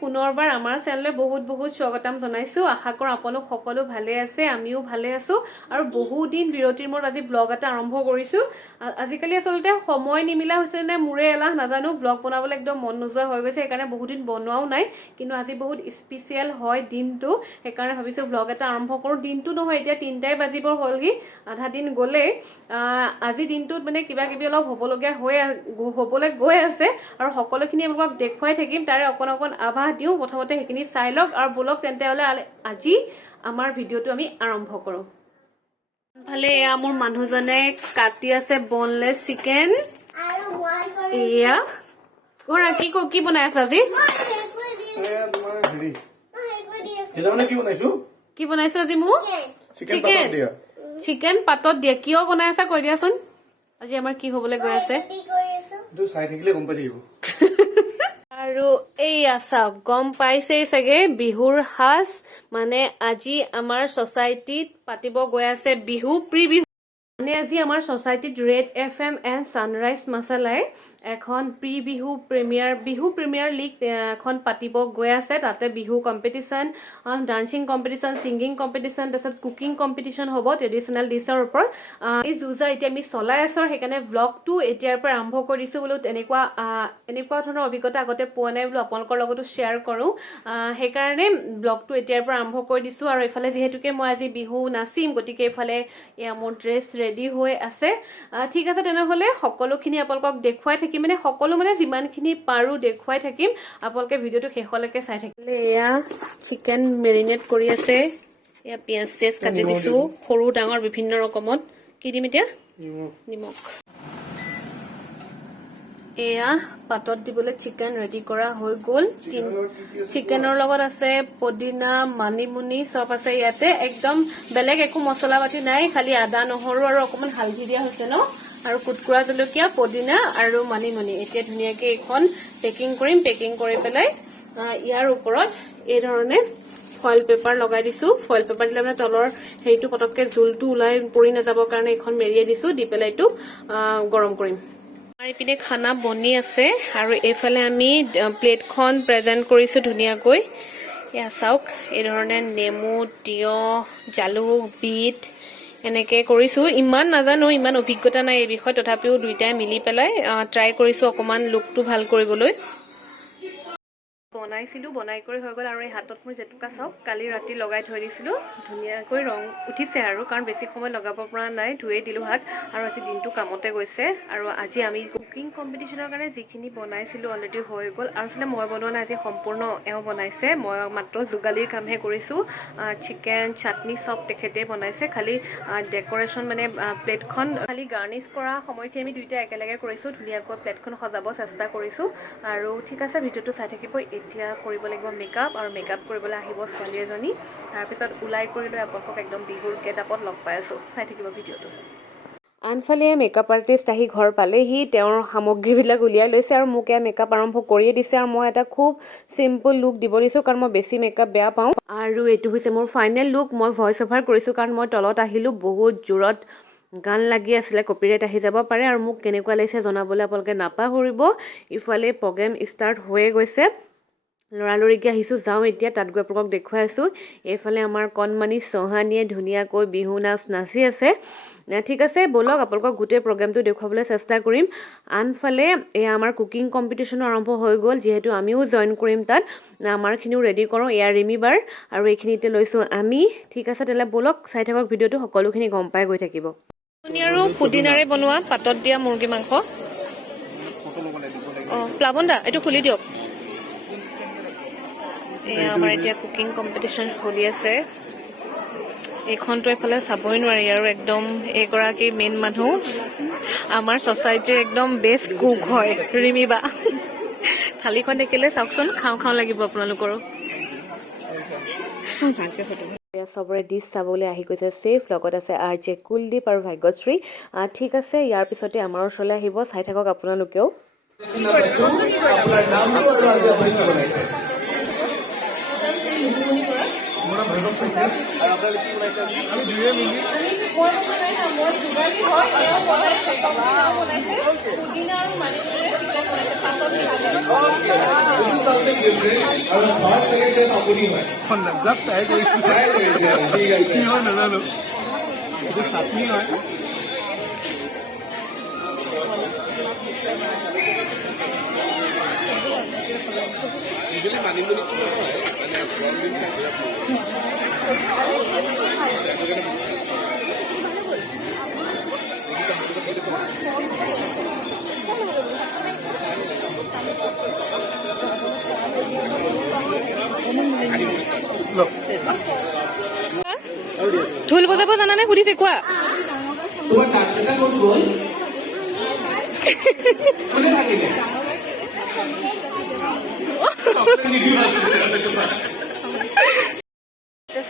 পুনৰবাৰ আমাৰ চেনেললৈ বহুত বহুত স্বাগতম জনাইছো আশা কৰো আপোনালোক সকলো ভালে আছে আমিও ভালে আছো আৰু বহুত দিন বিৰতিৰ মূৰত আজি ব্লগ এটা আৰম্ভ কৰিছো আজিকালি আসলতে সময় নিমিলা হৈছে নে মুৰে এলাহ নাজানো ব্লগ বনাবলৈ একদম মন নোযোৱা হৈ গৈছে সেইকাৰণে বহুত দিন বনোৱাও নাই কিন্তু আজি বহুত স্পেশাল হয় দিনটো সেইকাৰণে ভাবিছো ব্লগ এটা আৰম্ভ কৰো দিনটো নহয় এতিয়া 3টাই বাজিবৰ হলহি আধা দিন গলে আজি দিনটোত মানে কিবা কিবি অলপ হ'বলৈ গৈ আছে আৰু সকলোখিনি আপোনাক দেখুৱাই থাকিম তাৰে অকণ আভাস দিও প্ৰথমতে সেইখিনি চাই লওক আৰু বলক তেন্তে হলে আজি আমাৰ ভিডিওটো আমি আৰম্ভ কৰো ভালে এয়া মোৰ মানুহজনে কাটি আছে বনলেছ চিকেন এয়া কোৰা কি বনাই আছে আজি কি বনাইছো আজি মু চিকেন পাতত দিয়া কিয় বনাই আছা কৈ দিয়াচোন আজি আমাৰ কি হবলৈ গৈ আছে আৰু এইয়া চাওক গম পাইছেই চাগে বিহুৰ সাজ মানে আজি আমাৰ ছচাইটিত পাতিব গৈ আছে বিহু প্ৰি বিহু মানে আজি আমাৰ ছচাইটিত ৰেড FM এণ্ড ছানৰাইজ মাছালাই এখন বিহু প্ৰিমিয়াৰ লীগ এখন পাতিব গৈ আছে তাতে Bihu competition dancing competition singing competition তাৰপিছত কুকিং কম্পিটিশন হ'ব ট্ৰেডিশনেল ডিছৰ ওপৰত এই যুজা এতিয়া আমি চলাই আছো সেইকাৰণে ব্লগটো এতিয়াৰ পৰা আৰম্ভ কৰিছো বোলো এনেকুৱা ধৰণৰ অভিজ্ঞতা আগতে পোৱা নাই বোলো আপোনালোকৰ লগতো শ্বেয়াৰ কৰো সেইকাৰণে ব্লগটো এতিয়াৰ পৰা আৰম্ভ কৰি দিছো আৰু এইফালে যিহেতুকে মই আজি বিহু নাচিম গতিকে এইফালে এয়া মোৰ ড্ৰেছ ৰেডি হৈ আছে ঠিক আছে তেনেহলে সকলোখিনি আপোনালোকক দেখুৱাই থাকিম মানে সকলো মানে যিমানখিনি পাৰো দেখুৱাই থাকিম আপোনালোকে ভিডিওটো শেষলৈকে চাই থাকিলে এয়া চিকেন মেৰিনেট কৰি আছে এয়া পিয়াজ চেজ কাটি দিছো সৰু ডাঙৰ বিভিন্ন ৰকমত কি দিম এতিয়া নিমখ এয়া পাতত দিবলৈ চিকেন ৰেডি কৰা হৈ গ'ল চিকেনৰ লগত আছে পদিনা মানিমুনি চব আছে ইয়াতে একদম বেলেগ একো মছলা পাতি নাই খালি আদা নহৰু আৰু অকমান হালধি দিয়া হৈছে ন আৰু কুটকুৰা জলকীয়া পদিনা আৰু মানিমুনি এতিয়া ধুনীয়াকে এখন পেকিং কৰি পেলাই ইয়াৰ ওপৰত এই ধৰণে ফয়েল পেপাৰ লগাই দিছো ফয়েল পেপাৰ দিলে মানে তলৰ হেৰিটো পটককে জুলটো ওলাই পৰি নাযাবৰ কাৰণে এখন মেৰিয়াই দিছো দি পেলাইটো গৰম কৰিম আৰু ইপিনে খানা বনি আছে আৰু এইফালে আমি প্লেটখন প্ৰেজেন্ট কৰিছো ধুনীয়াকৈ এয়া চাওক এই ধৰণে নেমু তিয়হ জালুক বিট এনেকে কৰিছো ইমান নাজানো ইমান অভিজ্ঞতা নাই এই বিষয়ে তথাপিও দুইটাই মিলি পেলাই ট্ৰাই কৰিছো অকমান লুকটো ভাল কৰিবলৈ বনাই কৰি হৈ গ'ল আৰু এই হাতত মোৰ জেতুকা চাওক কালি ৰাতি লগাই থৈ দিছিলো ধুনীয়াকৈ ৰং উঠিছে আৰু কাৰণ বেছি সময় লগাব পৰা নাই ধুয়ে দিলো হাত আৰু আজি দিনটো কামতে গৈছে আৰু আজি আমি কুকিং কম্পিটিশনৰ কাৰণে যিখিনি বনাইছিলো অলৰেডি হৈ গ'ল আৰু আচলতে মই বনোৱা নাই আজি সম্পূৰ্ণ এওঁ বনাইছে মই মাত্ৰ যোগালীৰ কামহে কৰিছো চিকেন চাটনি চব তেখেতে বনাইছে খালি ডেকৰেশ্যন মানে প্লেটখন খালি গাৰ্নিছ কৰা সময়খিনি আমি দুইটা একেলগে কৰিছো ধুনীয়াকৈ প্লেটখন সজাব চেষ্টা কৰিছো আৰু ঠিক আছে ভিডিওটো চাই থাকিব এতিয়া কৰিব লাগিব মেকআপ আৰু মেকআপ কৰিবলৈ আহিব ছোৱালী এজনী তাৰপিছত ওলাই কৰি লৈ আপোনালোকক একদম বিহুৰ গেটআপত লগ পাই আছো চাই থাকিব ভিডিওটো আনফালে মেকআপ আৰ্টিষ্ট আহি ঘৰ পালেহি তেওঁৰ সামগ্ৰীবিলাক উলিয়াই লৈছে আৰু মোক মেকআপ আৰম্ভ কৰিয়ে দিছে আৰু মই এটা খুব চিম্পল লুক দিব দিছো কাৰণ মই বেছি মেকআপ বেয়া পাওঁ আৰু এইটো হৈছে মোৰ ফাইনেল লুক মই ভইচ অভাৰ কৰিছো কাৰণ মই তলত আহিলো বহুত জোৰত গান লাগি আছিলে কপিৰাইট আহি যাব পাৰে আৰু মোক কেনেকুৱা লাগিছে জনাবলৈ আপোনালোকে নাপাহৰিব ইফালে প্ৰগ্ৰেম ষ্টাৰ্ট হৈয়ে গৈছে লৰালৰিকে আহিছো যাওঁ এতিয়া তাত গৈ আপোনালোকক দেখুৱাই আছো এইফালে আমাৰ কণমানি চহানীয়ে ধুনীয়াকৈ বিহু নাচি আছে ঠিক আছে বলক আপোনালোকক গোটেই প্ৰগ্ৰেমটো দেখুৱাবলৈ চেষ্টা কৰিম আনফালে এয়া আমাৰ কুকিং কম্পিটিশ্যনো আৰম্ভ হৈ গ'ল যিহেতু আমিও জইন কৰিম তাত আমাৰখিনিও ৰেডি কৰোঁ এয়া ৰিমিবাৰ আৰু এইখিনিতে লৈছোঁ আমি ঠিক আছে তেতিয়াহ'লে বলক চাই থাকক ভিডিঅ'টো সকলোখিনি গম পাই গৈ থাকিব আৰু পুদিনাৰে বনোৱা পাতত দিয়া মুৰ্গী মাংস প্লাৱন দা এইটো খুলি দিয়ক এয়া আমাৰ এতিয়া কুকিং কম্পিটিশ্যন চলি আছে এইখনতো এইফালে চাবই নোৱাৰি আৰু একদম এগৰাকী মেইন মানুহ আমাৰ ছচাইটিৰ একদম বেষ্ট কুক হয় ৰিমিবা থালিখন দেখিলে চাওকচোন খাওঁ লাগিব আপোনালোকৰো চবৰে ডিছ চাবলৈ আহি গৈছে চেফ লগত আছে RJ কুলদীপ আৰু ভাগ্যশ্ৰী ঠিক আছে ইয়াৰ পিছতে আমাৰ ওচৰলৈ আহিব চাই থাকক আপোনালোকেও পুদিনা আৰু মানিমুনিৰে চিকেন বনাইছে চাটনি হয় ঢোল বজাব জানানে সুধিছে কোৱা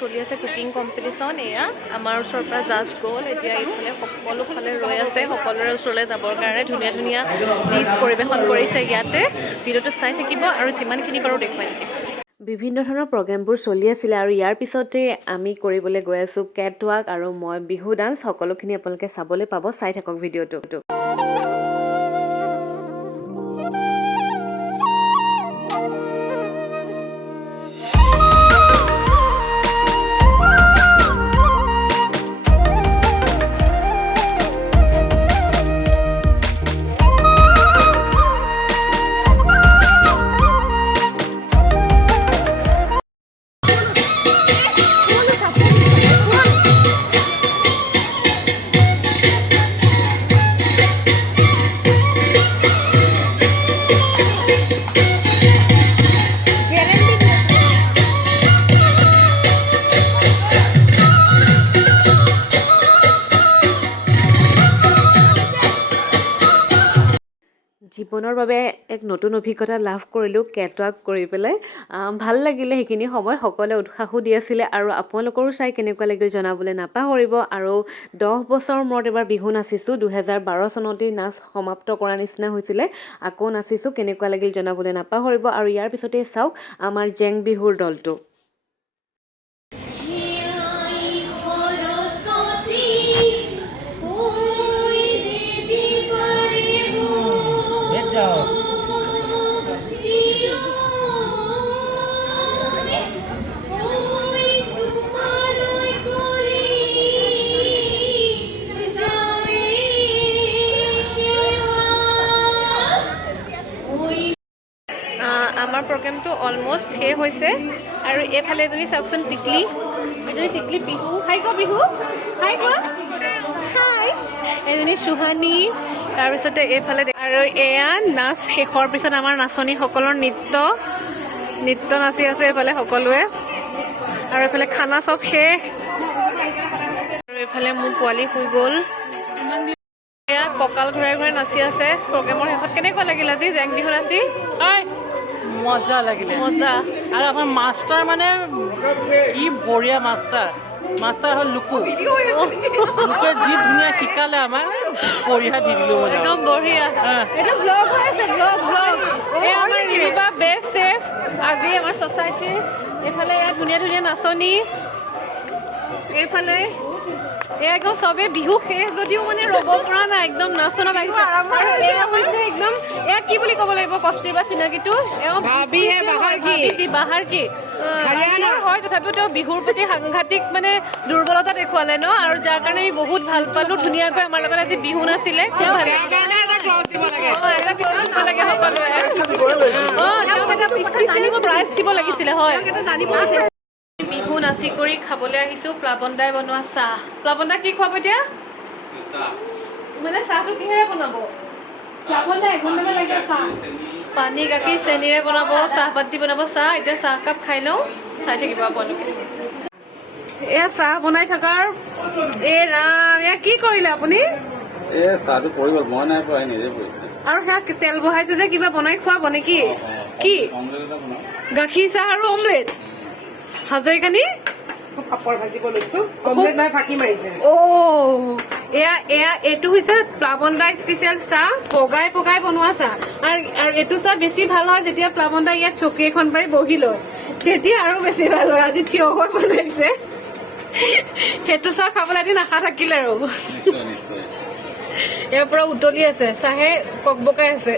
চলি আছে কুকিং কম্পিটিশ্যন এয়া আমাৰ ওচৰৰ পৰা জাজ গ'ল এতিয়া এইফালে সকলো ফালে ৰৈ আছে সকলোৰে ওচৰলৈ যাবৰ কাৰণে ধুনীয়া ধুনীয়া ডিছ পৰিৱেশন কৰিছে ইয়াতে ভিডিঅ'টো চাই থাকিব আৰু যিমানখিনি পাৰোঁ দেখুৱাই থাকিব বিভিন্ন ধৰণৰ প্ৰগ্ৰেমবোৰ চলি আছিলে আৰু ইয়াৰ পিছতে আমি কৰিবলৈ গৈ আছোঁ কেট ৱাক আৰু মই বিহু ডান্স সকলোখিনি আপোনালোকে চাবলৈ পাব চাই থাকক ভিডিঅ'টো জীৱনৰ বাবে এক নতুন অভিজ্ঞতা লাভ কৰিলোঁ কেটৱাক কৰি পেলাই ভাল লাগিলে সেইখিনি সময়ত সকলোৱে উৎসাহো দি আছিলে আৰু আপোনালোকৰো চাই কেনেকুৱা লাগিল জনাবলৈ নাপাহৰিব আৰু 10 বছৰ মূৰত এবাৰ বিহু নাচিছোঁ 2012 চনতেই নাচ সমাপ্ত কৰা নিচিনা হৈছিলে আকৌ নাচিছোঁ কেনেকুৱা লাগিল জনাবলৈ নাপাহৰিব আৰু ইয়াৰ পিছতেই চাওক আমাৰ জেং বিহুৰ দলটো আমাৰ প্ৰগ্ৰেমটো অলমষ্ট শেষ হৈছে আৰু এইফালে এজনী চাওকচোন টিকলি এজনী টিকলি বিহু হাই কোৱা বিহু হাই কোৱা হাই এজনী চুহানী তাৰপিছতে এইফালে আৰু এয়া নাচ শেষৰ পিছত আমাৰ নাচনীসকলৰ নৃত্য নাচি আছে এইফালে সকলোৱে আৰু এইফালে খানা চব শেষ আৰু এইফালে মোৰ পোৱালি শুই গ'ল এয়া কঁকাল ঘূৰাই ঘূৰাই নাচি আছে প্ৰগ্ৰেমৰ শেষত কেনেকুৱা লাগিল আজি জেং বিহু নাচি মজা লাগিলে মজা আৰু আমাৰ মাষ্টাৰ মানে কি বঢ়িয়া মাষ্টাৰ হ'ল লুকু লোকে যি ধুনীয়া শিকালে আমাক বঢ়িয়া দি দিলোঁ একদম বঢ়িয়া এইটো ব্লগ হৈ আছে ব্লগ এই আমাৰ ৰিবা বেষ্ট চেফ আজি আমাৰ ছ'চাইটিৰ এইফালে ইয়াত ধুনীয়া ধুনীয়া নাচনী এইফালে এয়া একদম চবেই বিহু শেষ যদিও মানে ৰ'ব পৰা নাই একদম নাচনত আহিছে আৰু এয়া হৈছে একদম এয়া কি বুলি ক'ব লাগিব কষ্টিৰ বা চিনাকিটো বাহাৰ কি হয় তথাপিও তেওঁ বিহুৰ প্ৰতি সাংঘাতিক মানে দুৰ্বলতা দেখুৱালে ন আৰু যাৰ কাৰণে আমি বহুত ভাল পালোঁ ধুনীয়াকৈ আমাৰ লগত আজি বিহু নাছিলে প্ৰাইজ দিব লাগিছিলে হয় বিহু নাচি কৰি খাবলৈ আহিছোঁ প্লাৱন দাই বনোৱা চাহ প্লাৱন দা কি খুৱাব এতিয়া মানে চাহটো কিহেৰে বনাব প্লাৱন দা এঘণ্টামান লাগে চাহ পানী গাখীৰ চেনিৰে বনাব চাহপাত দি বনাব চাহ এতিয়া চাহকাপ খাই লওঁ চাই থাকিব আপোনালোকে এয়া চাহ বনাই থকাৰ এই ৰাম এয়া কি কৰিলে আপুনি চাহটো পৰি গ'ল মই নাই পোৱা নিজে পৰিছে আৰু সেয়া তেল বহাইছে যে কিবা বনাই খুৱাব নেকি কি গাখীৰ চাহ আৰু অমলেট হাজৰিকানী পাপৰ ভাজিব লৈছোঁ অমলেট নাই ফাঁকি মাৰিছে এয়া এইটো হৈছে প্লাৱন দা স্পেচিয়েল চাহ পগাই পগাই বনোৱা চাহ আৰু এইটো চাহ বেছি ভাল হয় যেতিয়া প্লাৱন দা ইয়াত চকী এখন পাৰি বহি লয় তেতিয়া আৰু বেছি ভাল হয় আজি থিয় হৈ বনাইছে সেইটো চাহ খাবলৈ এদিন আশা থাকিলে আৰু ইয়াৰ পৰা উতলি আছে চাহে ককবকাই আছে